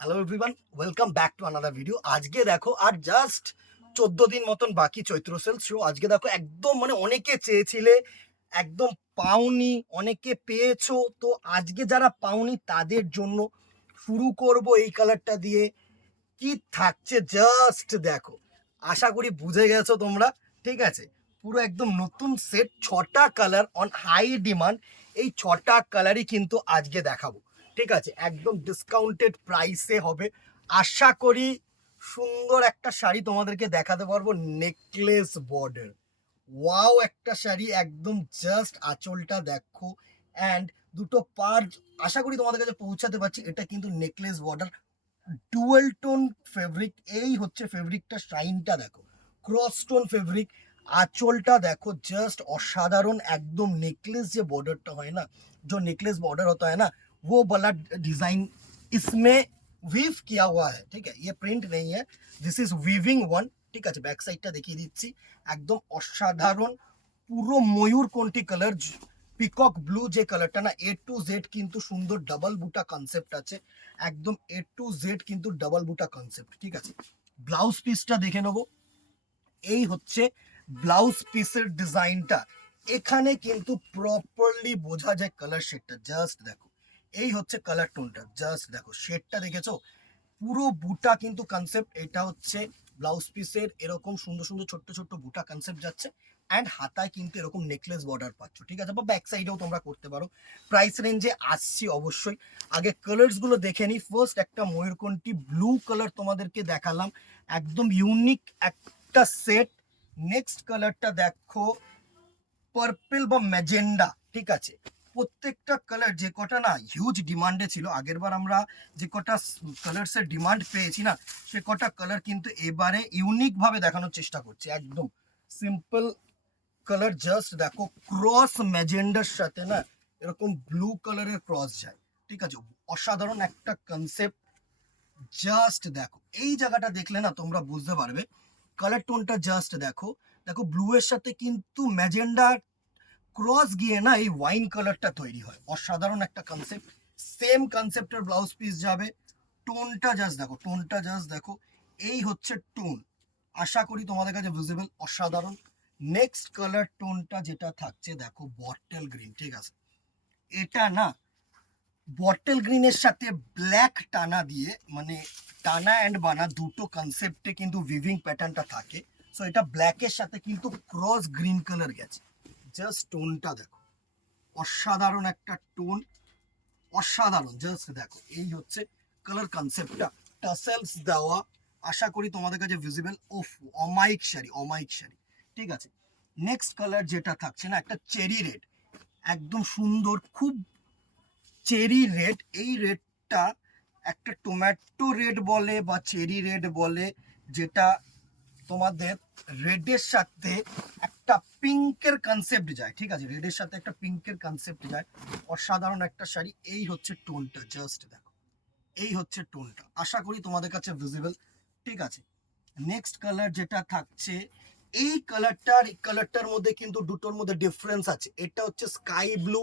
Hello everyone, welcome back to another video. আজকে দেখো আর just 14 দিন মতন বাকি চৈত্র সেল শো। আজকে দেখো একদম মানে অনেকে চেয়েছিলে, একদম পাওনি, অনেকে পেয়েছো। তো আজকে যারা পাওনি তাদের জন্য শুরু করব এই কালারটা দিয়ে। কি থাকছে জাস্ট দেখো। আশা করি বুঝে গেছো তোমরা। ঠিক আছে, পুরো একদম নতুন সেট, 6টা কালার অন হাই ডিমান্ড। এই 6টা কালারই কিন্তু আজকে দেখাবো। ঠিক আছে, একদম ডিসকাউন্টেড প্রাইসে হবে। আশা করি সুন্দর একটা শাড়ি তোমাদেরকে দেখাতে পারবো, নেকলেস বর্ডার। ওয়াও, একটা শাড়ি একদম জাস্ট আঁচলটা দেখো, অ্যান্ড দুটো পার আশা করি তোমাদের কাছে পৌঁছাতে পারছি। এটা কিন্তু necklace border, dual tone fabric. এই হচ্ছে ফেব্রিকটা, শাইনটা দেখো, ক্রস টোন ফেব্রিক। আঁচলটা দেখো জাস্ট অসাধারণ, একদম नेकलेस যে बॉर्डरটা হয় না, जो नेकलेस बॉर्डर होता है ना, वो वाला डिजाइन इसमें वीव किया हुआ है। ठीक है, ये प्रिंट नहीं है, दिस इज वीविंग वन। ঠিক আছে, ব্যাক সাইডটা দেখিয়ে দিচ্ছি, একদম অসাধারণ। পুরো ময়ূরকণ্ঠী কালার, পিকক ব্লু যে কালারটা না, এ টু জেড কিন্তু সুন্দর ডাবল বুটা কনসেপ্ট আছে। একদম এ টু জেড কিন্তু ডাবল বুটা কনসেপ্ট। ঠিক আছে, ব্লাউজ পিসটা দেখে নেবো। এই হচ্ছে ব্লাউজ পিসের ডিজাইনটা। এখানে কিন্তু প্রপারলি বোঝা যায় কালার শেডটা, জাস্ট দেখো। এই হচ্ছে কালার টোনটা, জাস্ট দেখো শেডটা দেখেছো। পুরো বুটা কিন্তু কনসেপ্ট। এটা হচ্ছে ব্লাউজ পিসের, এরকম সুন্দর সুন্দর ছোট্ট ছোট্ট বুটা কনসেপ্ট যাচ্ছে, অ্যান্ড হাতায় কিন্তু এরকম নেকলেস বর্ডার পাচ্ছ। ঠিক আছে, বা ব্যাক সাইডেও তোমরা করতে পারো। প্রাইস রেঞ্জে আসছি অবশ্যই। আগে কালার্স গুলো দেখে নিই। ফার্স্ট একটা ময়ূরকণ্ঠী ব্লু কালার তোমাদেরকে দেখালাম, একদম ইউনিক একটা সেট। নেক্সট কালারটা দেখো পার্পল বা ম্যাজেন্ডা। ঠিক আছে, প্রত্যেকটা কালার যে কটা না হিউজ ডিমান্ডে ছিল, আগের বার আমরা যে কটা কালারসের ডিমান্ড পেয়েছি না, সে কটা কালার কিন্তু এবারে ইউনিক ভাবে দেখানোর চেষ্টা করছি। একদম সিম্পল কালার, জাস্ট দেখো ক্রস ম্যাজেন্ডার সাথে না এরকম ব্লু কালারের ক্রস যায়। ঠিক আছে, অসাধারণ একটা কনসেপ্ট। জাস্ট দেখো এই জায়গাটা দেখলে না তোমরা বুঝতে পারবে কালার টোনটা। জাস্ট দেখো, দেখো ব্লু এর সাথে কিন্তু ম্যাজেন্ডা ক্রস গিয়ে না এই ওয়াইন কালারটা তৈরি হয়। অসাধারণ একটা কনসেপ্ট। সেম কনসেপ্টের ব্লাউজ পিস যাবে। টোনটা জাস্ট দেখো, টোনটা জাস্ট দেখো। এই হচ্ছে টোন, আশা করি তোমাদের কাছে ভিজিবল, অসাধারণ। নেক্সট কালার টোনটা যেটা থাকছে দেখো বটল গ্রিন। ঠিক আছে, এটা না বটল গ্রিনের সাথে ব্ল্যাক টানা দিয়ে, মানে টানা অ্যান্ড বানা দুটো কনসেপ্টে কিন্তু উইভিং প্যাটার্নটা থাকে। সো এটা ব্ল্যাকের সাথে কিন্তু ক্রস গ্রিন কালার গেছে। জাস্ট টোনটা দেখো, অসাধারণ একটা টোন, অসাধারণ। জাস্ট দেখো এই হচ্ছে কালার কনসেপ্টটা, টাসেলস দেওয়া। আশা করি তোমাদের কাছে ভিজিবল। ওফ, অমাইক শাড়ি, অমাইক শাড়ি। ঠিক আছে, নেক্সট কালার যেটা থাকছে না একটা চেরি রেড, একদম সুন্দর, খুব চেরি রেড। এই রেডটা একটা টমেটো রেড বলে বা চেরি রেড বলে, যেটা তোমাদের রেডের সাথে একটা পিঙ্কের কনসেপ্ট যায়। ঠিক আছে, রেডের সাথে একটা পিঙ্কের কনসেপ্ট যায়। অসাধারণ একটা শাড়ি। এই হচ্ছে টোনটা, জাস্ট দেখো, এই হচ্ছে টোনটা। আশা করি তোমাদের কাছে ভিজিবল। ঠিক আছে, নেক্সট কালার যেটা থাকছে, এই কালারটার এই কালারটার মধ্যে কিন্তু দুটোর মধ্যে ডিফারেন্স আছে। এটা হচ্ছে স্কাই ব্লু,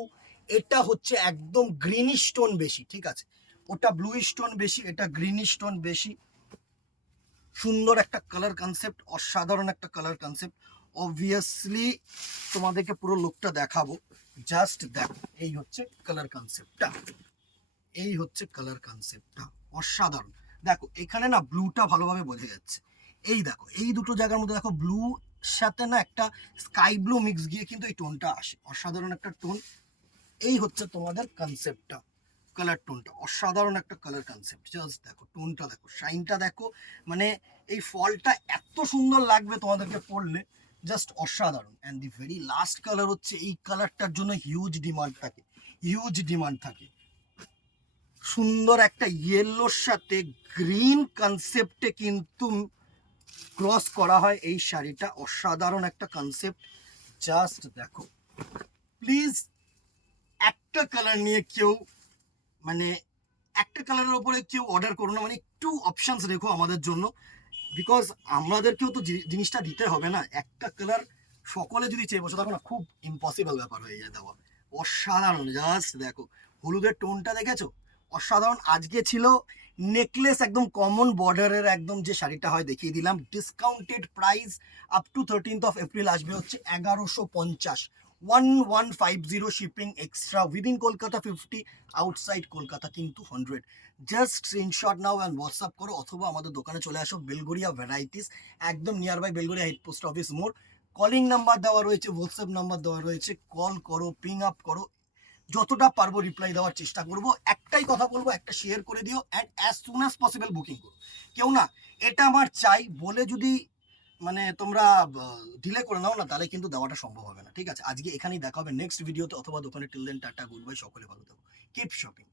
এটা হচ্ছে একদম গ্রিনিশ টোন বেশি। ঠিক আছে, ওটা ব্লু স্টোন বেশি, এটা গ্রিনিশ টোন বেশি। সুন্দর একটা কালার কনসেপ্ট, অসাধারণ একটা কালার কনসেপ্ট। অবভিয়াসলি তোমাদেরকে পুরো লুকটা দেখাবো, জাস্ট দেখো। এই হচ্ছে কালার কনসেপ্টটা, এই হচ্ছে কালার কনসেপ্টটা, অসাধারণ। দেখো এখানে না ব্লুটা ভালোভাবে বোঝা যাচ্ছে। এই দেখো এই দুটো জায়গার মধ্যে দেখো ব্লু সাথে না একটা স্কাই ব্লু মিক্স গিয়ে কিন্তু এই টোনটা আসে, অসাধারণ একটা টোন। এই হচ্ছে তোমাদের কনসেপ্টটা, কালার টোনটা, অসাধারণ একটা কালার কনসেপ্ট। জাস্ট দেখো টোনটা দেখো, শাইনটা দেখো, মানে এই ফলটা এত সুন্দর লাগবে তোমাদেরকে পড়লে, জাস্ট অসাধারণ। And the very last colour হচ্ছে, এই কালারটার জন্য হিউজ ডিমান্ড থাকে, হিউজ ডিমান্ড থাকে। সুন্দর একটা ইয়েলোর সাথে গ্রিন কনসেপ্টে কিন্তু ক্রস করা হয় এই শাড়িটা, অসাধারণ একটা কনসেপ্ট। জাস্ট দেখো, প্লিজ একটা কালার নিয়ে কেউ, মানে একটা কালারের উপরে কেউ অর্ডার করো না, মানে একটু অপশনস রেখো আমাদের জন্য, বিকজ আমাদেরকেও তো জিনিসটা দিতে হবে না। একটা কালার সকলে যদি চেয়ে বসে থাকো না, খুব ইম্পসিবল ব্যাপার হয়ে যায় দেওয়া। অসাধারণ, জাস্ট দেখো হলুদের টোনটা দেখেছো, অসাধারণ। আজকে ছিল নেকলেস, একদম কমন বর্ডারের একদম যে শাড়িটা হয় দেখিয়ে দিলাম। Discounted price up to 13th April আসবে হচ্ছে 1150, 1150 shipping extra, within Kolkata 50, outside Kolkata কিন্তু 100। জাস্ট স্ক্রিনশট নাও অ্যান্ড হোয়াটসঅ্যাপ করো, অথবা আমাদের দোকানে চলে আসো, বেলগড়িয়া ভ্যারাইটিস, একদম near by Belgharia head post office মোড়। কলিং নাম্বার দেওয়া রয়েছে, হোয়াটসঅ্যাপ নাম্বার দেওয়া রয়েছে, কল করো, পিং আপ করো, যতটা পারবো রিপ্লাই দেওয়ার চেষ্টা করব। একটাই কথা বলবো, একটা শেয়ার করে দিও and as soon as possible booking করো। কেউ না এটা আমার চাই বলে যদি মানে তোমরা ডিলে করে নাও না, তাহলে কিন্তু দেওয়াটা সম্ভব হবে না। ঠিক আছে, আজকে এখানেই দেখা হবে নেক্সট ভিডিওতে অথবা দোকানে। Till then tata, good bye, সকলে ভালো থাকো, কিপ শপিং।